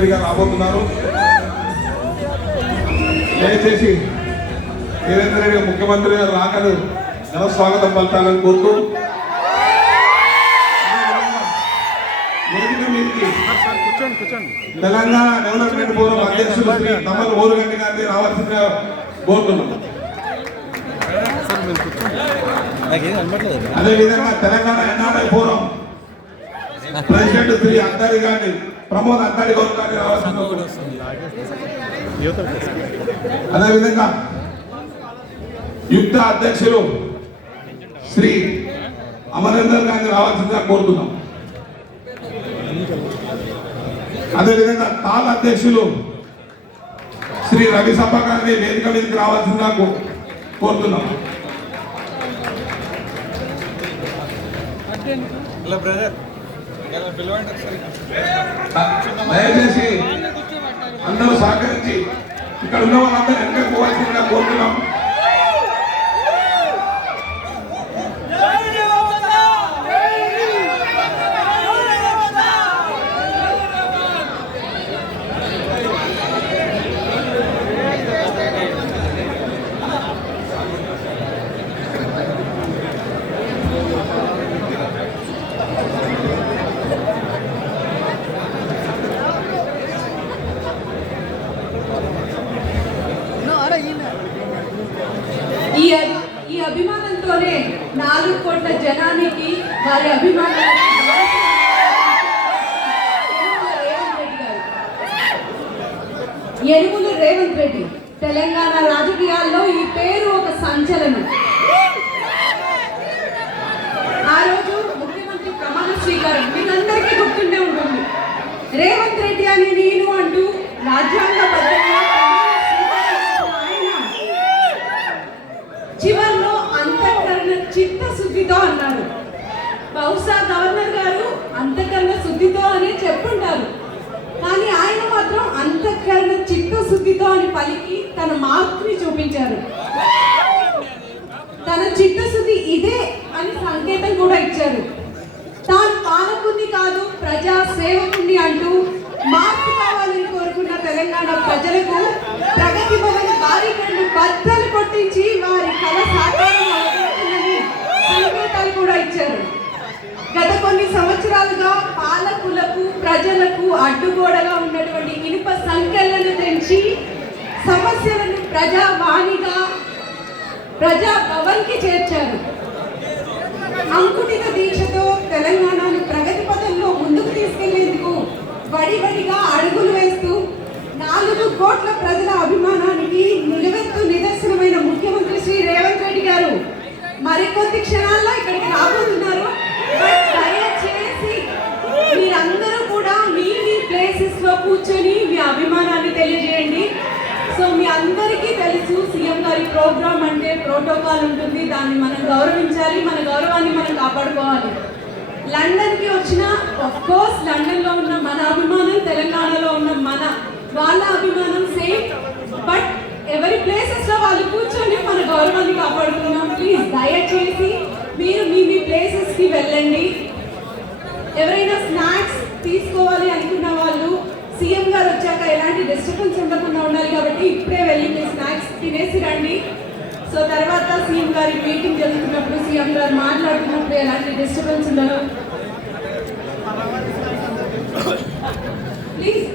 రెడ్డి గారు రాబోతున్నారు. దయచేసి రేవంత్ రెడ్డి ముఖ్యమంత్రి గారు రాకను ఘన స్వాగతం పలకాలని కోరుతూ తెలంగాణ డెవలప్మెంట్ ఫోరం అధ్యక్షులు శ్రీ తమ్మల ఓరుగంటి గారిని రావాల్సిందిగా కోరుతున్నాం. అదేవిధంగా Telangana NRI forum president Shri Antari గారిని ప్రమోద్ అంతారి గౌడ్ గారిని రావాల్సిందిగా. అదేవిధంగా యుక్త అధ్యక్షులు శ్రీ అమరేందర్ గారిని రావాల్సిందిగా కోరుతున్నాం. అదేవిధంగా తాల్ అధ్యక్షులు శ్రీ రవి సభ గారిని వేదిక మీదకి రావాల్సిందిగా కోరుతున్నాం. దయచేసి అందరూ సహకరించి ఇక్కడ ఉన్న వాళ్ళందరూ వెనక్కి పోవాల్సిందిగా కోరుతున్నాం. ఈ అభిమానంతోనే 4 కోట్ల జనానికి వారి అభిమానాన్ని యనుమల రేవంత్ రెడ్డి తెలంగాణ రాజకీయాల్లో ఈ పేరు ఒక సంచలనం. ఆ రోజు ముఖ్యమంత్రి ప్రమాణ స్వీకారం మీకందరికీ గుర్తుండే ఉంటుంది. రేవంత్ రెడ్డి అని నేను అంటూ రాజ్యాంగబద్ధంగా చివర్లో అంతఃకరణ చిత్తశుద్ధితో అన్నారు. బహుశా గవర్నర్ గారు అంతఃకరణ శుద్ధితో అనే చెప్పుంటారు, కానీ ఆయన మాత్రం అంతఃకరణ చిత్తశుద్ధితో అని పలికి తన మార్క్ని చూపించారు. తన చిత్తశుద్ధి ఇదే అని సంకేతం కూడా ఇచ్చారు. తాను పాలకుని కాదు ప్రజా సేవకుని అంటూ మార్పు కావాలని కోరుకున్న తెలంగాణ ప్రజలకు ప్రగతి భవన్ భారీ కళ్ళు బద్దలు కొట్టించి వారి కళ సాకారం అవుతుందని సంకేతాలు కూడా ఇచ్చారు. గత కొన్ని సంవత్సరాలుగా పాలకులకు ప్రజలకు అడ్డుగోడగా ఉన్నటువంటి ఇనుప సంఖ్యలను తెంచి సమస్యలను ప్రజావాణిగా ప్రజా భవన్కి చేర్చారు. అంకుటిత దీక్షతో తెలంగాణను ప్రగతి పథంలో ముందుకు తీసుకెళ్లేందుకు వడివడిగా అడుగులు వేస్తూ 4 కోట్ల ప్రజల అభిమానానికి నిలువెత్తు నిదర్శనమైన ముఖ్యమంత్రి శ్రీ రేవంత్ రెడ్డి గారు మరికొద్ది క్షణాల్లో ఇక్కడికి రాబోతున్నారు. దయచేసి మీరందరూ కూడా మీ ప్లేసెస్ లో కూర్చొని మీ అభిమానాన్ని తెలియజేయండి. సో మీ అందరికీ తెలుసు, సీఎం గారి ప్రోగ్రామ్ అంటే ప్రోటోకాల్ ఉంటుంది, దాన్ని మనం గౌరవించాలి, మన గౌరవాన్ని మనం కాపాడుకోవాలి. లండన్కి వచ్చిన కోర్స్ లండన్లో ఉన్న మన అభిమానం, తెలంగాణలో ఉన్న వాళ్ళ అభిమానం సేమ్, బట్ ఎవరి ప్లేసెస్లో వాళ్ళు కూర్చొని మన గౌరవాన్ని కాపాడుకున్నాం. ప్లీజ్ దయచేసి మీరు మీ ప్లేసెస్కి వెళ్ళండి. ఎవరైనా స్నాక్స్ తీసుకోవాలి అనుకున్న వాళ్ళు సీఎం గారు వచ్చాక ఎలాంటి డిస్టర్బెన్స్ ఉండకుండా ఉండాలి కాబట్టి ఇప్పుడే వెళ్ళి మీ స్నాక్స్ తినేసి రండి. సో తర్వాత సీఎం గారి మీటింగ్ జరుగుతున్నప్పుడు, సీఎం గారు మాట్లాడుతున్నప్పుడు ఎలాంటి డిస్టర్బెన్స్ ఉండదు. ప్లీజ్